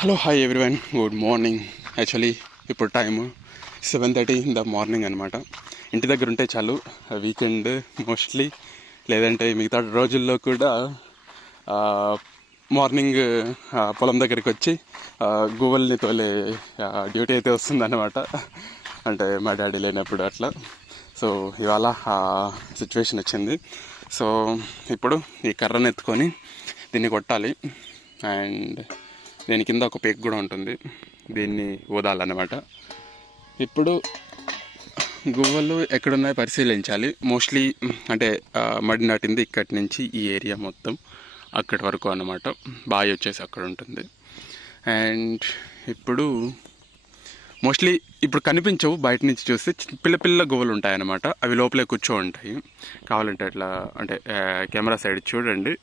Hello hi everyone, good morning. Actually ఇప్పుడు time 7:30 in the morning అనమాట. ఇంటి దగ్గర ఉంటే చాలు, వీకెండ్ మోస్ట్లీ లేదంటే మిగతా రోజుల్లో కూడా మార్నింగ్ పొలం దగ్గరికి వచ్చి గువ్వల్ని తోలే డ్యూటీ అయితే వస్తుందన్నమాట. అంటే మా డాడీ లేనప్పుడు అట్లా. సో ఇవాళ సిచ్యువేషన్ వచ్చింది. సో ఇప్పుడు ఈ కర్రను ఎత్తుకొని దీన్ని కొట్టాలి. అండ్ దీని కింద ఒక పేక్ కూడా ఉంటుంది, దీన్ని ఊదాలన్నమాట. ఇప్పుడు గువ్వలు ఎక్కడున్నాయో పరిశీలించాలి. మోస్ట్లీ అంటే మడి నాటింది ఇక్కడి నుంచి ఈ ఏరియా మొత్తం అక్కడి వరకు అన్నమాట. బావి వచ్చేసి అక్కడ ఉంటుంది. అండ్ ఇప్పుడు మోస్ట్లీ ఇప్పుడు కనిపించవు, బయట నుంచి చూస్తే పిల్ల గువ్వలు ఉంటాయన్నమాట. అవి లోపలే కూర్చో ఉంటాయి. కావాలంటే అట్లా అంటే కెమెరా సైడ్ చూడండి,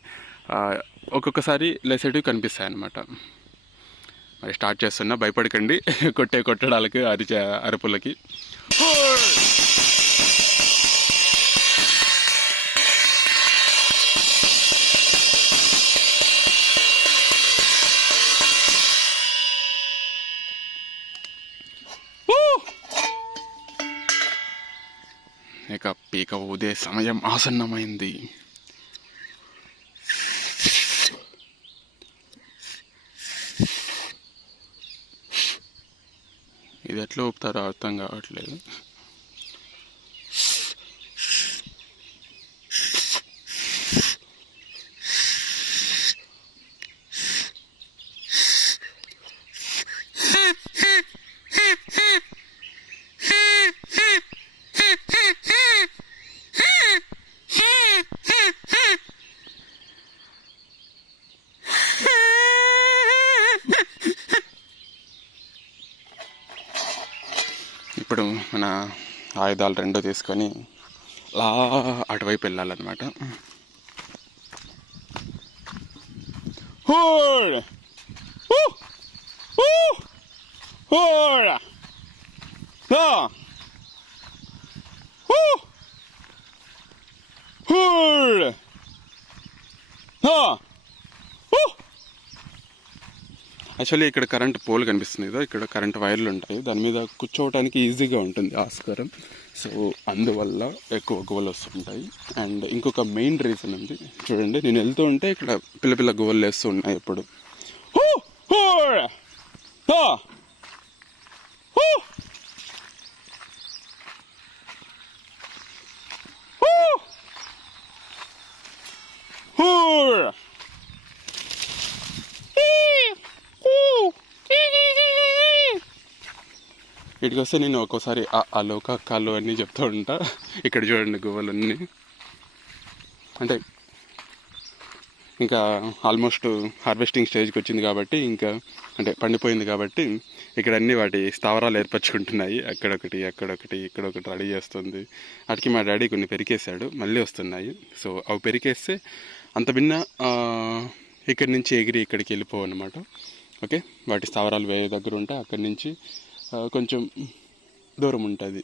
ఒక్కొక్కసారి లెసెటివ్ కనిపిస్తాయి అన్నమాట. మరి స్టార్ట్ చేస్తున్నా, భయపడకండి కొట్టడాలకి అరుపులకి. ఇక పీక ఊదే సమయం ఆసన్నమైంది. ఇది ఎట్లా ఊపుతారో అర్థం కావట్లేదు. ఇప్పుడు మన ఆయుధాలు రెండో తీసుకొని అలా అటువైపు వెళ్ళాలన్నమాట. యాక్చువల్లీ ఇక్కడ కరెంట్ పోల్ కనిపిస్తుంది కదా, ఇక్కడ కరెంట్ వైర్లు ఉంటాయి, దాని మీద కూర్చోవడానికి ఈజీగా ఉంటుంది ఆస్కారం. సో అందువల్ల ఎక్కువ గువ్వలు వస్తుంటాయి. అండ్ ఇంకొక మెయిన్ రీజన్ ఉంది, చూడండి, నేను వెళ్తూ ఉంటే ఇక్కడ పిల్ల గువ్వలు వేస్తూ ఉన్నాయి ఎప్పుడు. ఇటుకి వస్తే నేను ఒక్కోసారి ఆ లోక కాళ్ళు అన్నీ చెప్తూ ఉంటా. ఇక్కడ చూడండి గువ్వలన్నీ, అంటే ఇంకా ఆల్మోస్ట్ హార్వెస్టింగ్ స్టేజ్కి వచ్చింది కాబట్టి, ఇంకా అంటే పండిపోయింది కాబట్టి ఇక్కడ అన్నీ వాటి స్థావరాలు ఏర్పరచుకుంటున్నాయి. అక్కడొకటి ఇక్కడొకటి రెడీ చేస్తుంది. వాటికి మా డాడీ కొన్ని పెరికేసాడు, మళ్ళీ వస్తున్నాయి. సో అవి పెరికేస్తే అంత భిన్న ఇక్కడి నుంచి ఎగిరి ఇక్కడికి వెళ్ళిపోవు అనమాట. ఓకే, వాటి స్థావరాలు వేరే దగ్గర ఉంటాయి, అక్కడి నుంచి కొంచెం దూరం ఉంటుంది.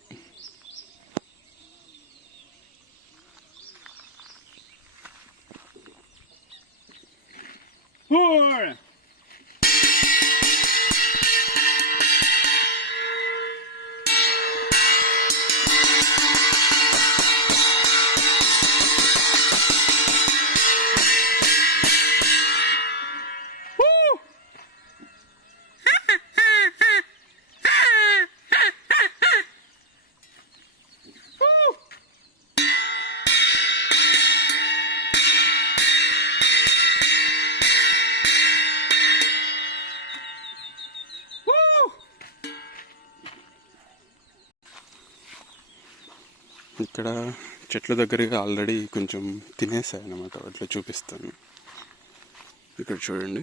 ఇక్కడ చెట్ల దగ్గరగా ఆల్రెడీ కొంచెం తినేసాయి అన్నమాట. అట్లా చూపిస్తాను. ఇక్కడ చూడండి,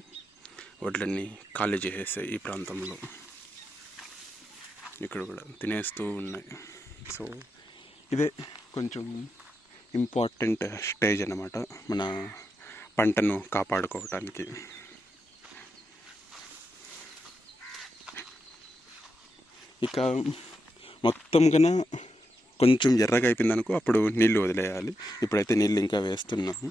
వడ్లన్నీ ఖాళీ చేసేసాయి ఈ ప్రాంతంలో. ఇక్కడ కూడా తినేస్తూ ఉన్నాయి. సో ఇదే కొంచెం ఇంపార్టెంట్ స్టేజ్ అన్నమాట మన పంటను కాపాడుకోవటానికి. ఇక మొత్తం కన్నా కొంచెం ఎర్రగా అయిపోయింది అనుకో, అప్పుడు నీళ్ళు వదిలేయాలి. ఇప్పుడైతే నీళ్ళు ఇంకా వేస్తున్నాము.